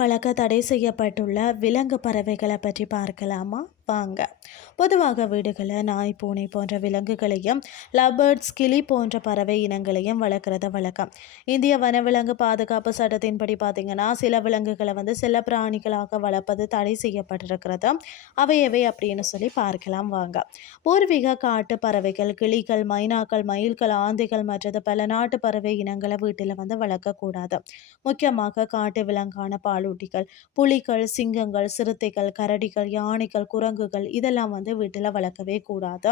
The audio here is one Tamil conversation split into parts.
வளர்க்க தடை செய்யப்பட்டுள்ள விலங்கு பறவைகளை பற்றி பார்க்கலாமா? வாங்க பொதுவாக வீடுகளில் நாய் பூனை போன்ற விலங்குகளையும் லபர்ட்ஸ் கிளி போன்ற பறவை இனங்களையும் வளர்க்குறத வழக்கம். இந்திய வனவிலங்கு பாதுகாப்பு சட்டத்தின்படி பார்த்தீங்கன்னா சில விலங்குகளை வந்து சில பிராணிகளாக வளர்ப்பது தடை செய்யப்பட்டிருக்கிறது. அவை எவை அப்படின்னு சொல்லி பார்க்கலாம் வாங்க. பூர்வீக காட்டு பறவைகள் கிளிகள் மைனாக்கள் மயில்கள் ஆந்தைகள் மற்றது பல நாட்டு பறவை இனங்களை வீட்டில் வந்து வளர்க்கக்கூடாது. முக்கியமாக காட்டு விலங்கான பாலூட்டிகள் புலிகள் சிங்கங்கள் சிறுத்தைகள் கரடிகள் யானைகள் குரங்கு விலங்குகள் இதெல்லாம் வந்து வீட்டில் வளர்க்கவே கூடாது.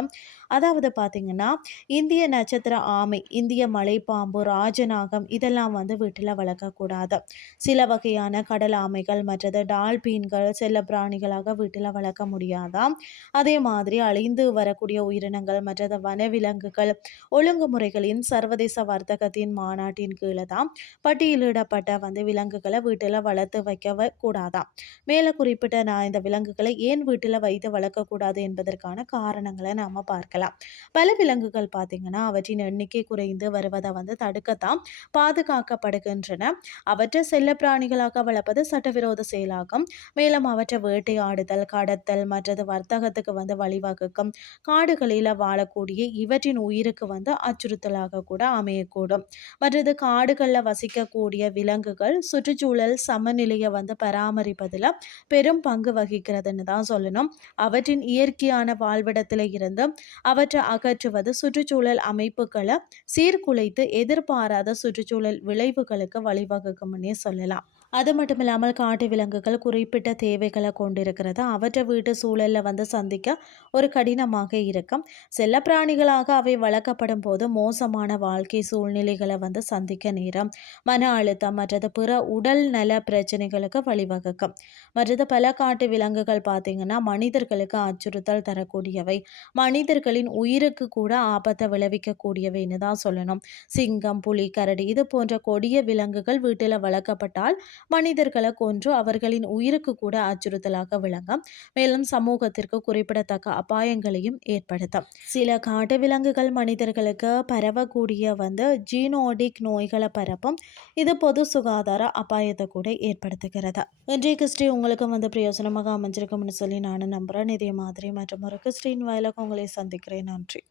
அதாவது பார்த்திங்கன்னா இந்திய நட்சத்திர ஆமை இந்திய மலைப்பாம்பு ராஜநாகம் இதெல்லாம் வந்து வீட்டில் வளர்க்கக்கூடாது சில வகையான கடல் ஆமைகள் மற்றது டால்பீன்கள் செல்ல பிராணிகளாக வீட்டில் வளர்க்க முடியாதாம் அதே மாதிரி அழிந்து வரக்கூடிய உயிரினங்கள் மற்றது வனவிலங்குகள் ஒழுங்குமுறைகளின் சர்வதேச வர்த்தகத்தின் மாநாட்டின் கீழே தான் பட்டியலிடப்பட்ட வந்து விலங்குகளை வீட்டில் வளர்த்து வைக்க கூடாதாம் மேலே குறிப்பிட்ட நான் இந்த விலங்குகளை ஏன் வீட்டில் வை வைத்து வளர்க்கக்கூடாது என்பதற்கான காரணங்களை நாம் பார்க்கலாம். பல விலங்குகள் பார்த்திங்கன்னா அவற்றின் எண்ணிக்கை குறைந்து வருவதை வந்து தடுக்கத்தான் பாதுகாக்கப்படுகின்றன. அவற்றை செல்ல பிராணிகளாக வளர்ப்பது சட்டவிரோத செயலாகும் மேலும் அவற்றை வேட்டையாடுதல் கடத்தல் மற்றது வர்த்தகத்துக்கு வந்து வழிவகுக்கும் காடுகளில் வாழக்கூடிய இவற்றின் உயிருக்கு வந்து அச்சுறுத்தலாக கூட அமையக்கூடும். மற்றது காடுகளில் வசிக்கக்கூடிய விலங்குகள் சுற்றுச்சூழல் சமநிலையை வந்து பராமரிப்பதில் பெரும் பங்கு வகிக்கிறதுன்னு தான் சொல்லணும். அவற்றின் இயற்கையான வாழ்விடத்தில் இருந்து அவற்றை அகற்றுவது சுற்றுச்சூழல் அமைப்புகளை சீர்குலைத்து எதிர்பாராத சுற்றுச்சூழல் விளைவுகளுக்கு வழிவகுக்கும்னே சொல்லலாம். அது மட்டும் இல்லாமல் காட்டு விலங்குகள் குறிப்பிட்ட தேவைகளை கொண்டிருக்கிறது. அவற்றை வீட்டு சூழலில் வந்து சந்திக்க ஒரு கடினமாக இருக்கும். செல்லப்பிராணிகளாக அவை வளர்க்கப்படும் போது மோசமான வாழ்க்கை சூழ்நிலைகளை வந்து சந்திக்க நேரம் மன அழுத்தம் மற்றது பிற உடல் நல பிரச்சனைகளுக்கு வழிவகுக்கும். மற்றது பல காட்டு விலங்குகள் பார்த்திங்கன்னா மனிதர்களுக்கு அச்சுறுத்தல் தரக்கூடியவை. மனிதர்களின் உயிருக்கு கூட ஆபத்தை விளைவிக்கக்கூடியவைன்னு தான் சொல்லணும். சிங்கம் புலி கரடி இது போன்ற கொடிய விலங்குகள் வீட்டில் வளர்க்கப்பட்டால் மனிதர்களை கொன்று அவர்களின் உயிருக்கு கூட அச்சுறுத்தலாக விளங்கும். மேலும் சமூகத்திற்கு குறிப்பிடத்தக்க அபாயங்களையும் ஏற்படுத்தும். சில காட்டு விலங்குகள் மனிதர்களுக்கு பரவக்கூடிய வந்து ஜீனோடிக் நோய்களை பரப்பும். இது பொது சுகாதார அபாயத்தை கூட ஏற்படுத்துகிறது. இன்றைய கிறிஸ்டி உங்களுக்கு வந்து பிரயோஜனமாக அமைஞ்சிருக்கும்னு சொல்லி நானும் நம்புகிறேன் இதே மாதிரி மற்றும் ஒரு கிறிஸ்டின் வாயிலாக உங்களை சந்திக்கிறேன். நன்றி.